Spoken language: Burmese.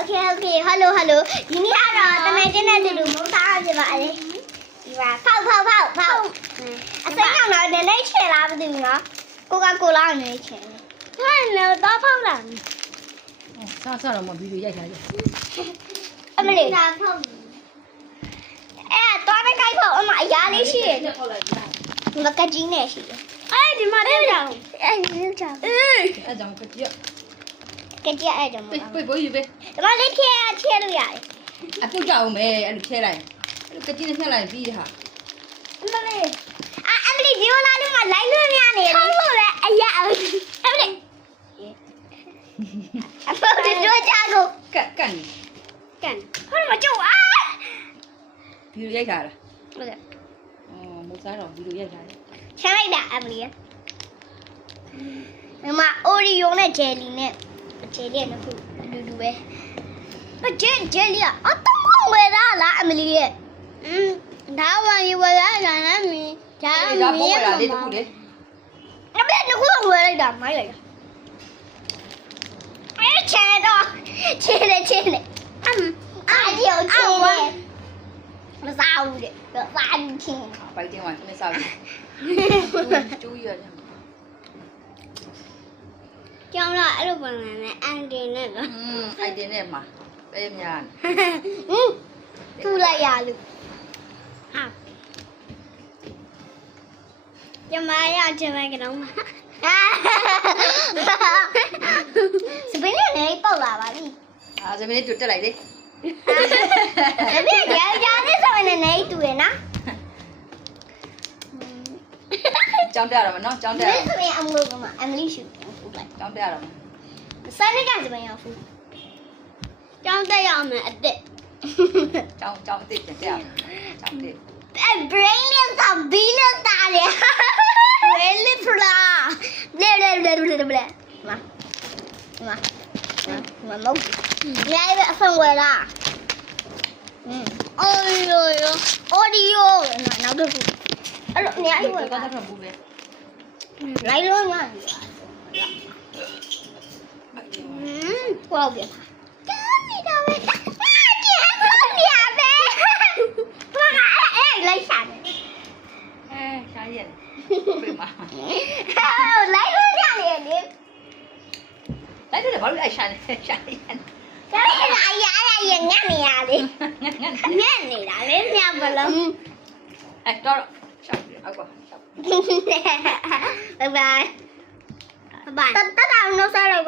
Okay. Hello. ဒီနေ့ကတော့တမန်တင်းတဲ့တူတူမုန်းစားရပါလေဒီပါဖောက်အစိမ်းရောက်တော့နည်းနည်းချေလားမသိဘူးနော်ကိုကကိုလာနေချေတယ်ဟဲ့လောတော့ဖောက်လာဆောတော့မဗီဒီယိုရိုက်ထားကြအမလေးဒါဖောက်တော့ပဲကိုက်ဖို့အမအရာလေးရှိတယ်ဒီမကကြီးနဲ့ရှိတယ်ဒီမှာတဲ့ကြောင်ဒီကြောင်အဲ့ကြောင့်ကကြည့်ကကြအဲ့ကြောင်ပေးဘိုးယူပေးဒီမှာလေးချဲလို့ရတယ်အပြုတ်ကြအောင်မဲအဲ့လိုချဲလိုက်အဲ့ကကြည့်နဲ့ဖြတ်လိုက်ပြီးဟာအမလေးဒီလာလေးမှာလိုက်လို့မရနေလေဟုတ်လို့လေအရာအမလေးအဖေတို့ကြကိုကန်ဟိုမှာကျုပ်ဗီဒီယိုရိုက်ထားလားဟုတ်ကဲ့မဟုတ်စားတော့ဗီဒီယိုရိုက်ထားတယ်ချမ်းလိုက်တာအမလေးဒီမှာအိုရီယိုနဲ့ဂျယ်လီနဲ့ဂျယ်လီနဲ့ခုအတူတူပဲဂျယ်လီကအတော့ဝယ်လာလားအမလေးရဲ့ဒါဝါရီဝယ်လာတာလည်းမင်းဒါမင်းရလေးတခုလေအမေကခုဝယ်လိုက်တာမိုက်လိုက်တာချဲတော့ချဲလေအားကြီးအောင်ချဲမစားဘူးတဲ့စားနေချင်းပိုက်တင်ဝိုင်းမစားဘူးကျိုးရတယ်ကျောင်းတော့အဲ့လိုပုံစံနဲ့အန်တင်နဲ့နော်အိုက်တင်နဲ့မှာပဲများထူလိုက်ရလို့ဟာကျမရကျမကတော့စပင်းနဲ့ပေါက်လာပါပြီစပင်းနဲ့တူတက်လိုက်လေစပင်းကြာနဲ့စပင်းနဲ့တူရနော်ကျောင်းတက်ရတော့မနော်ကျောင်းတက်ရစပင်းအမလို့ကအမလီရှူလိုက်ကျောင်းတက်ရတော့စနေကစပင်းရောက်ဖူးကျောင်းတက်ရအောင်အသက်ကျောင်းအစ်တက်ရကျောင်းတက် brainless က billion တာလေ brainless ဖလားဘလဲမမဟုတ်ရိုက်အဖန်ဝဲလားအော်ဒီယိုနောက်တော့အဲ့လိုအများကြီးဝဲကတော့ဘူးပဲလိုက်လို့ညာဟုတ်ပြီကာမီတော့ပဲလိုက်ရှာတယ်ရှားရတယ်ပြမလိုက်လို့ရတယ်လေလိုက်တယ်ဘာလို့အဲ့ရှာနေရှာနေဒါလည်းအရာညံ့နေရလေညံ့နေတာလေညဘလုံးအဲ့တော့ရှာအောက်ကရှာဘိုင်ဘိုင်တတ်တာနှုတ်ဆက်လိုက်